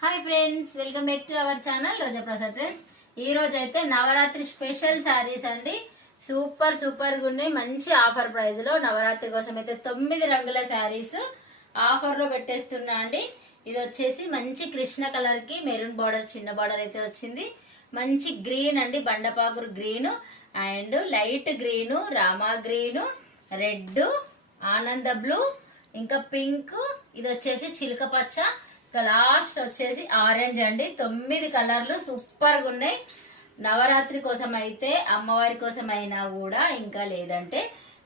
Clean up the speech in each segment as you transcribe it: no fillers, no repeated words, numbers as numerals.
Hi friends, welcome back to our channel Roja Prasad friends. ఈ రోజు అయితే నవరాత్రి స్పెషల్ శారీస్ అండి. సూపర్ సూపర్ గా ఉన్నాయి. మంచి ఆఫర్ ప్రైస్ లో నవరాత్రి కోసం అయితే 9 రంగుల శారీస్ ఆఫర్ లో పెట్టేస్తున్నా అండి. ఇది వచ్చేసి మంచి కృష్ణ కలర్ కి మెరూన్ బార్డర్, చిన్న బార్డర్ అయితే వచ్చింది. మంచి గ్రీన్ అండి, బండపాకురు గ్రీన్ అండ్ లైట్ గ్రీన్, రామా గ్రీన్, రెడ్, ఆనంద బ్లూ, ఇంకా పింక్. ఇది వచ్చేసి చిలక పచ్చ, లాస్ట్ వచ్చేసి ఆరెంజ్ అండి. 9 కలర్లు సూపర్ గా ఉన్నాయి. నవరాత్రి కోసం అయితే, అమ్మవారి కోసం అయినా కూడా, ఇంకా లేదంటే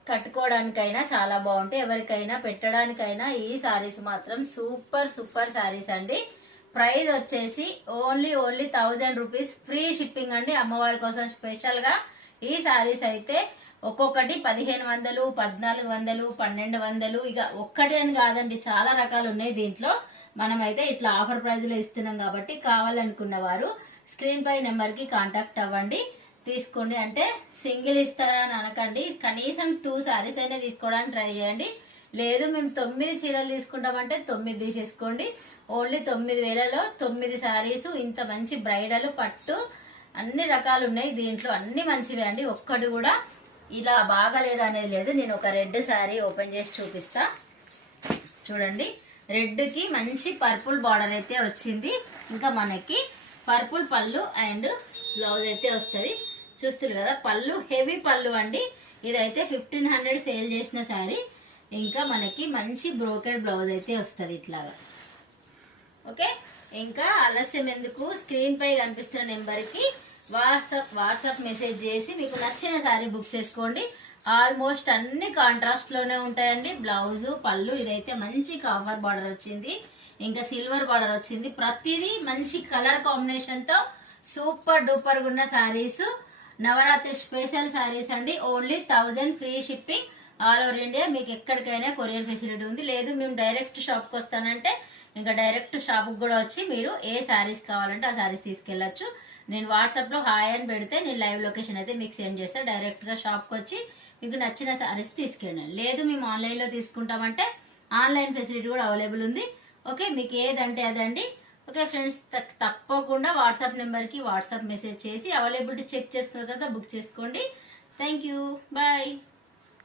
కట్టుకోవడానికైనా చాలా బాగుంటాయి. ఎవరికైనా పెట్టడానికైనా ఈ సారీస్ మాత్రం సూపర్ సూపర్ సారీస్ అండి. ప్రైస్ వచ్చేసి ఓన్లీ 1000 రూపీస్, ఫ్రీ షిప్పింగ్ అండి. అమ్మవారి కోసం స్పెషల్ గా ఈ సారీస్ అయితే ఒక్కొక్కటి 1500, 1400, 1200. ఇక ఒక్కటి అని కాదండి, చాలా రకాలు ఉన్నాయి దీంట్లో. మనమైతే ఇట్లా ఆఫర్ ప్రైస్ లో ఇస్తున్నాం కాబట్టి కావాలనుకున్న వారు స్క్రీన్ పై నెంబర్ కి కాంటాక్ట్ అవ్వండి, తీసుకోండి. అంటే సింగిల్ ఇస్తారా అని అనకండి, కనీసం 2 సారీస్ అయినా తీసుకోవడానికి ట్రై చేయండి. లేదు మేము 9 చీరలు తీసుకుంటామంటే 9 తీసేసుకోండి. ఓన్లీ 9000లో 9 సారీస్. ఇంత మంచి బ్రైడల్, పట్టు అన్ని రకాలు ఉన్నాయి దీంట్లో, అన్ని మంచివే అండి. ఒక్కటి కూడా ఇలా బాగాలేదు అనేది లేదు. నేను ఒక రెడ్ సారీ ఓపెన్ చేసి చూపిస్తా చూడండి. రెడ్ కి మంచి పర్పుల్ బార్డర్ అయితే వచ్చింది. ఇంకా మనకి పర్పుల్ పళ్ళు అండ్ బ్లౌజ్ అయితే వస్తుంది. చూస్తారు కదా, పళ్ళు హెవీ పళ్ళు అండి. ఇదైతే 1500 సేల్ చేసిన శారీ. ఇంకా మనకి మంచి బ్రోకెడ్ బ్లౌజ్ అయితే వస్తుంది ఇట్లాగా. ఓకే, ఇంకా ఆలస్యం ఎందుకు, స్క్రీన్ పై కనిపిస్తున్న నెంబర్ కి వాట్సాప్ మెసేజ్ చేసి మీకు నచ్చిన శారీ బుక్ చేసుకోండి. ఆల్మోస్ట్ అన్ని కాంట్రాస్ట్ లోనే ఉంటాయండి. బ్లౌజ్, పళ్ళు. ఇదైతే మంచి కాపర్ బార్డర్ వచ్చింది, ఇంకా సిల్వర్ బార్డర్ వచ్చింది. ప్రతిదీ మంచి కలర్ కాంబినేషన్ తో సూపర్ డూపర్ ఉన్న శారీస్, నవరాత్రి స్పెషల్ శారీస్ అండి. Only 1000 free shipping all over India. మీకు ఎక్కడికైనా కొరియర్ ఫెసిలిటీ ఉంది. లేదు మేము డైరెక్ట్ షాప్ కి వస్తానంటే ఇంకా డైరెక్ట్ షాప్ కూడా వచ్చి మీరు ఏ శారీస్ కావాలంటే ఆ శారీస్ తీసుకెళ్లొచ్చు. నేను వాట్సాప్ లో హాయ్ అని పెడితే నేను లైవ్ లొకేషన్ అయితే మీకు సెండ్ చేస్తాను. డైరెక్ట్ గా షాప్ కి వచ్చి మీకు నచ్చిన సారీస్ తీసుకెళ్ళండి. లేదు మేము ఆన్లైన్ లో తీసుకుంటామంటే ఆన్లైన్ ఫెసిలిటీ కూడా అవైలబుల్ ఉంది. ఓకే, మీకు ఏదంటే అదండి. ఓకే ఫ్రెండ్స్, తప్పకుండా వాట్సాప్ నెంబర్ కి వాట్సాప్ మెసేజ్ చేసి అవైలబిలిటీ చెక్ చేసుకున్న తర్వాత బుక్ చేసుకోండి. Thank you, bye.